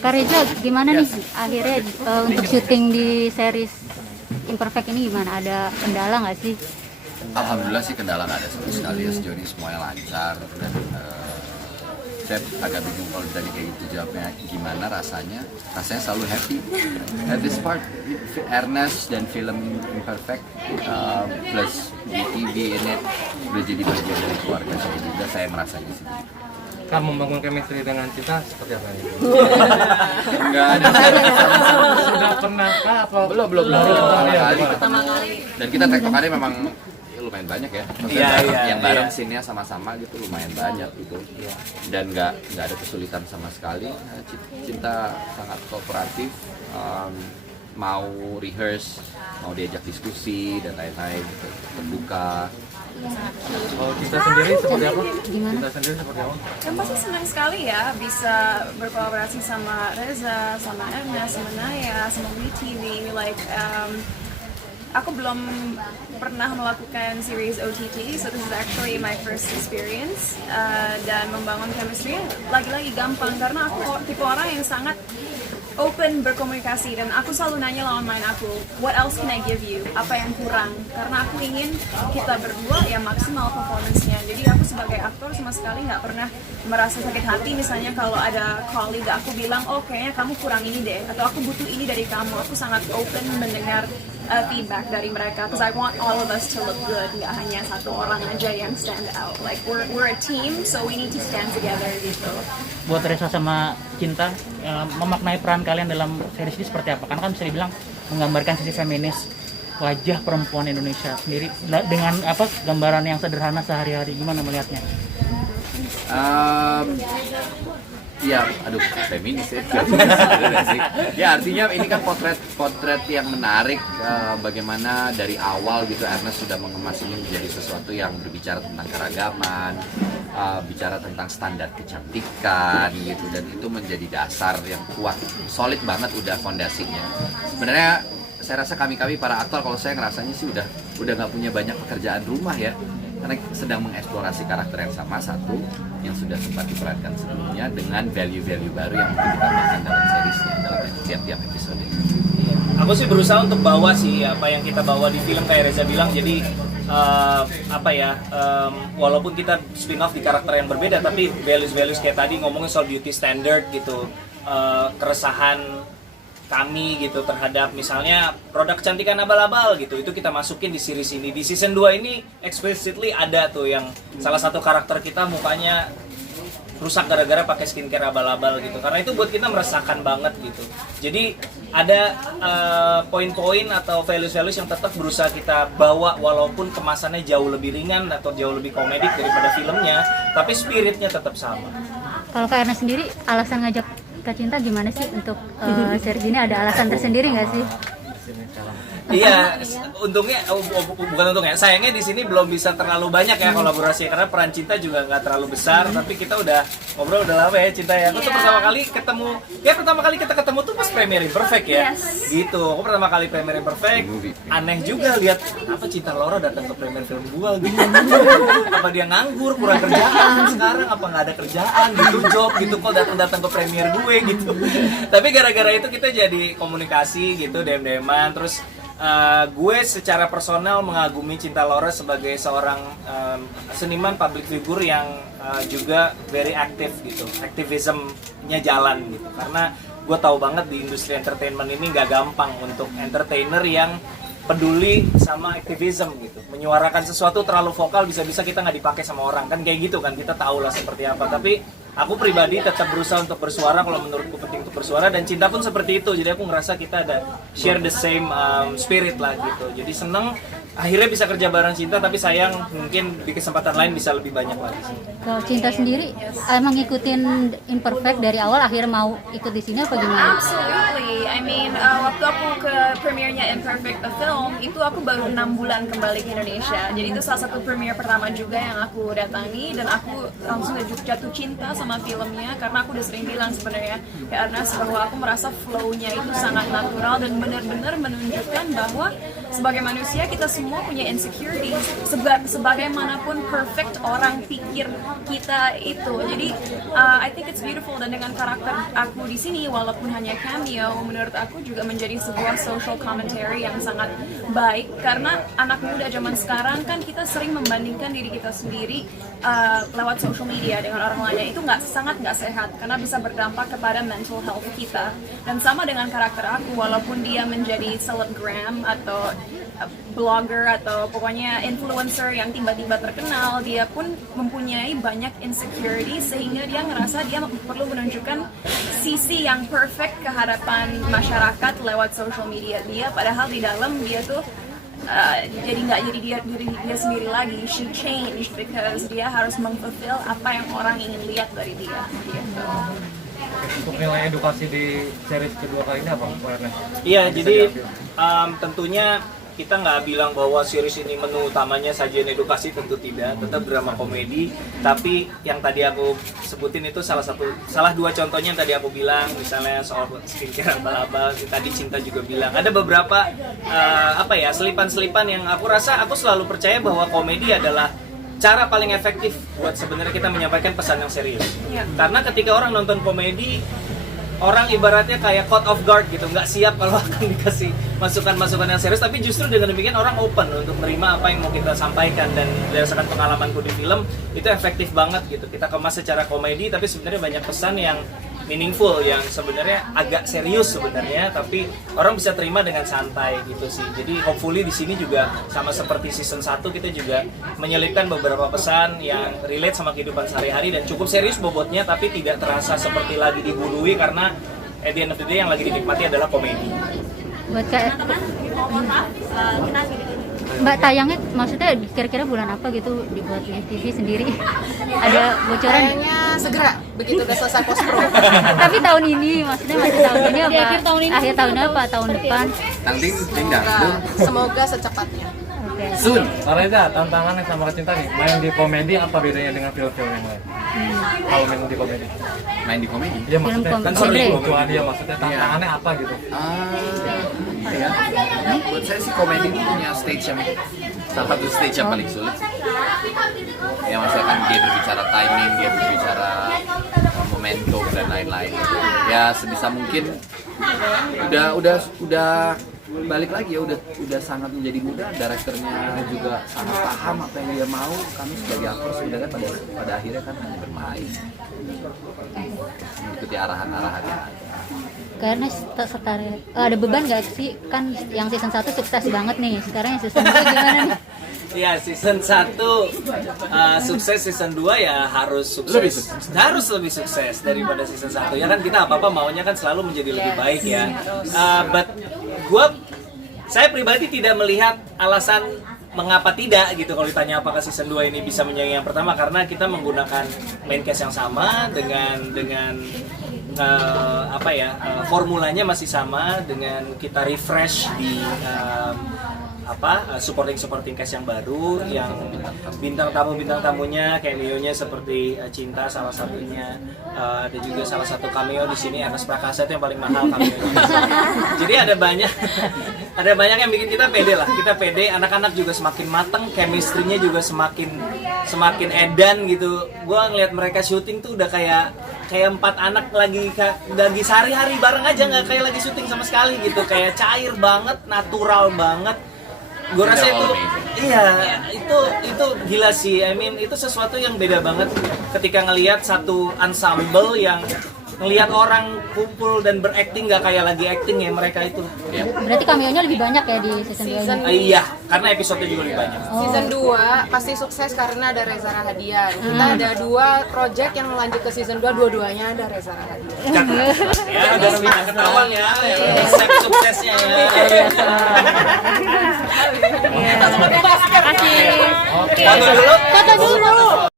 Kak Reza, gimana nih akhirnya untuk syuting di series Imperfect ini gimana? Ada kendala nggak sih? Alhamdulillah sih kendala nggak ada sama sekali ya, sejauh ini semuanya lancar dan saya agak bingung kalau tadi kayak gitu jawabnya gimana rasanya selalu happy at this part. Ernest dan film Imperfect plus GTV ini udah jadi bagian dari keluarga saya juga, saya merasanya sih. Kan membangun chemistry dengan Cinta seperti apa ini? Enggak ada. Sudah pernah kah apa? Belum. Pertama kali. Dan kita tektokannya memang lumayan banyak ya. Maksudnya yang bareng scene-nya sama-sama gitu lumayan banyak gitu. Dan nggak ada kesulitan sama sekali. Cinta sangat kooperatif, mau rehearse, mau diajak diskusi dan lain-lain gitu. Terbuka. Kalau Cinta sendiri seperti apa? Gimana? Cinta sendiri seperti apa? Yang pasti senang sekali ya bisa berkolaborasi sama Reza, sama Ernest, sama Naya, sama WeTV. Aku belum pernah melakukan series OTT, so this is actually my first experience. Dan membangun chemistry lagi-lagi gampang karena aku tipe orang yang sangat open berkomunikasi dan aku selalu nanya lawan main aku, what else can I give you? Apa yang kurang? Karena aku ingin kita berdua ya maksimal performance-nya. Jadi aku sebagai aktor sama sekali nggak pernah merasa sakit hati misalnya kalau ada colleague aku bilang, oh kayaknya kamu kurang ini deh, atau aku butuh ini dari kamu. Aku sangat open mendengar feedback dari mereka, because I want all of us to look good, nggak hanya satu orang aja yang stand out. Like we're a team, so we need to stand together gitu. Buat Reza sama Cinta, memaknai peran kalian dalam series ini seperti apa? Karena kan bisa dibilang menggambarkan sisi feminis wajah perempuan Indonesia sendiri dengan apa gambaran yang sederhana sehari-hari. Gimana melihatnya? Ya, aduh, feminis ya. Ya artinya ini kan potret yang menarik, bagaimana dari awal gitu Ernest sudah mengemas ini menjadi sesuatu yang berbicara tentang keragaman, bicara tentang standar kecantikan gitu, dan itu menjadi dasar yang kuat, solid banget udah fondasinya. Sebenarnya saya rasa kami para aktor, kalau saya ngerasanya sih udah nggak punya banyak pekerjaan rumah ya, karena sedang mengeksplorasi karakter yang sama, satu yang sudah sempat diperankan sebelumnya dengan value-value baru yang mungkin ditambahkan dalam seriesnya, dalam tiap episode. Aku sih berusaha untuk bawa sih apa yang kita bawa di film kayak Reza bilang, jadi walaupun kita spin off di karakter yang berbeda, tapi values kayak tadi ngomongin soal beauty standard gitu, keresahan kami gitu terhadap misalnya produk kecantikan abal-abal gitu, itu kita masukin di series ini. Di season 2 ini explicitly ada tuh yang salah satu karakter kita mukanya rusak gara-gara pakai skincare abal-abal gitu, karena itu buat kita meresahkan banget gitu. Jadi ada poin-poin atau values yang tetap berusaha kita bawa, walaupun kemasannya jauh lebih ringan atau jauh lebih komedik daripada filmnya, tapi spiritnya tetap sama. Kalau Kak Ernest sendiri, alasan ngajak Kak Cinta gimana sih untuk series ini? Ada alasan tersendiri nggak sih? Iya, untungnya bukan untungnya, sayangnya di sini belum bisa terlalu banyak ya kolaborasi, karena peran Cinta juga nggak terlalu besar, tapi kita udah ngobrol udah lama ya Cinta ya. Aku tuh pertama kali kita ketemu tuh pas Premiere Imperfect ya. Gitu. Aku pertama kali Premiere Imperfect, aneh juga lihat apa Cinta Laura datang ke premiere film gua gitu. Apa dia nganggur, kurang kerjaan sekarang, apa nggak ada kerjaan gitu, job gitu, kok datang ke premiere gue gitu. Tapi gara-gara itu kita jadi komunikasi gitu, DM-an, terus gue secara personal mengagumi Cinta Laura sebagai seorang seniman public figure yang juga very aktif gitu, aktivismnya jalan gitu, karena gue tahu banget di industri entertainment ini nggak gampang untuk entertainer yang peduli sama aktivisme gitu, menyuarakan sesuatu terlalu vokal bisa-bisa kita nggak dipakai sama orang, kan kayak gitu kan, kita tahu lah seperti apa. Tapi aku pribadi tetap berusaha untuk bersuara kalau menurutku penting untuk bersuara, dan Cinta pun seperti itu. Jadi aku ngerasa kita ada share the same spirit lah gitu. Jadi seneng akhirnya bisa kerja bareng Cinta, tapi sayang mungkin di kesempatan lain bisa lebih banyak lagi sih. Kalau Cinta sendiri emang ngikutin Imperfect dari awal, akhirnya mau ikut di sini apa gimana? Absolutely. I mean, waktu aku ke premiernya Imperfect a Film, itu aku baru 6 bulan kembali ke Indonesia. Jadi itu salah satu premiere pertama juga yang aku datangi, dan aku langsung jatuh cinta sama filmnya, karena aku udah sering bilang sebenarnya ya Ernest bahwa aku merasa flow-nya itu sangat natural dan benar-benar menunjukkan bahwa sebagai manusia kita semua semua punya insecurities sebagaimanapun perfect orang pikir kita itu. Jadi I think it's beautiful, dan dengan karakter aku di sini walaupun hanya cameo, menurut aku juga menjadi sebuah social commentary yang sangat baik, karena anak muda zaman sekarang kan kita sering membandingkan diri kita sendiri lewat social media dengan orang lain. Itu sangat nggak sehat karena bisa berdampak kepada mental health kita. Dan sama dengan karakter aku, walaupun dia menjadi selebgram atau blogger atau pokoknya influencer yang tiba-tiba terkenal, dia pun mempunyai banyak insecurity sehingga dia ngerasa dia perlu menunjukkan sisi yang perfect ke hadapan masyarakat lewat social media dia, padahal di dalam dia tuh jadi nggak jadi dia sendiri lagi. She changed because dia harus memfulfill apa yang orang ingin lihat dari dia gitu. Untuk nilai edukasi di series kedua kali ini apa, Ernest? Iya, jadi tentunya kita nggak bilang bahwa series ini menu utamanya sajian edukasi, tentu tidak, tetap drama komedi. Tapi yang tadi aku sebutin itu salah dua contohnya yang tadi aku bilang, misalnya soal skincare abal-abal, tadi Cinta juga bilang. Ada beberapa selipan-selipan yang aku rasa aku selalu percaya bahwa komedi adalah cara paling efektif buat sebenarnya kita menyampaikan pesan yang serius. Iya. Karena ketika orang nonton komedi, orang ibaratnya kayak caught off guard gitu, nggak siap kalau akan dikasih masukan-masukan yang serius, tapi justru dengan demikian orang open untuk menerima apa yang mau kita sampaikan. Dan berdasarkan pengalamanku di film, itu efektif banget gitu. Kita kemas secara komedi, tapi sebenarnya banyak pesan yang meaningful, yang sebenarnya agak serius sebenarnya, tapi orang bisa terima dengan santai gitu sih. Jadi hopefully di sini juga sama seperti season 1, kita juga menyelipkan beberapa pesan yang relate sama kehidupan sehari-hari dan cukup serius bobotnya, tapi tidak terasa seperti lagi dibunuhi, karena at the end of the day yang lagi dinikmati adalah komedi. Buat Mbak, tayangnya maksudnya kira-kira bulan apa gitu dibuat di TV sendiri? Ada bocoran? Kayaknya segera begitu udah selesai post pro. Tapi tahun ini, maksudnya masih tahun ini apa? Akhir tahun apa? Tahun depan? Semoga secepatnya. Oke. Soon. Reza, tantangannya sama Cinta nih, main di komedi apa bedanya dengan film-film yang lain? Kalau main di komedi? Main di komedi. Iya, maksudnya Film kan komedi. kebutuhan dia, maksudnya tantangannya apa gitu? Apa ya? Buat saya sih komedi itu punya stage yang salah satu stage yang paling sulit. Ya maksudnya kan dia berbicara timing, dia berbicara momentum dan lain-lain. Ya sebisa mungkin udah balik lagi ya, udah sangat menjadi muda, direkturnya juga sangat paham apa yang dia mau. Kami sebagai aktor sebenarnya pada akhirnya kan hanya bermain, mengikuti arahan-arahannya. Karena ada beban nggak sih? Kan yang season 1 sukses banget nih, sekarang yang season 2 gimana nih? Ya, season 1 sukses, season 2 ya harus sukses. Harus lebih sukses daripada season 1. Ya kan kita apa-apa maunya kan selalu menjadi lebih baik ya. But saya pribadi tidak melihat alasan mengapa tidak gitu kalau ditanya apakah season 2 ini bisa menyaingi yang pertama, karena kita menggunakan main cast yang sama dengan formulanya masih sama, dengan kita refresh di supporting cast yang baru, yang bintang tamunya cameo-nya seperti Cinta salah satunya, ada juga salah satu cameo di sini Ernest Prakasa, itu yang paling mahal cameo-nya. Jadi ada banyak yang bikin kita pede lah. Kita pede, anak-anak juga semakin matang, chemistry-nya juga semakin edan gitu. Gua ngeliat mereka syuting tuh udah kayak 4 anak lagi sehari-hari bareng aja, nggak kayak lagi syuting sama sekali gitu, kayak cair banget, natural banget. Gue rasa itu gila sih. I mean, itu sesuatu yang beda banget ketika ngelihat satu ensemble yang ngelihat orang kumpul dan berakting nggak kayak lagi acting ya mereka itu. Berarti cameo-nya lebih banyak ya di season 2 ini? Iya, karena episode juga lebih banyak. Season 2 pasti sukses karena ada Reza Rahadian. Kita ada 2 project yang lanjut ke season 2, dua-duanya ada Reza Rahadian. Ya, udah lebih ketahuan ya, resep suksesnya ya. Terima kasih. Foto dulu.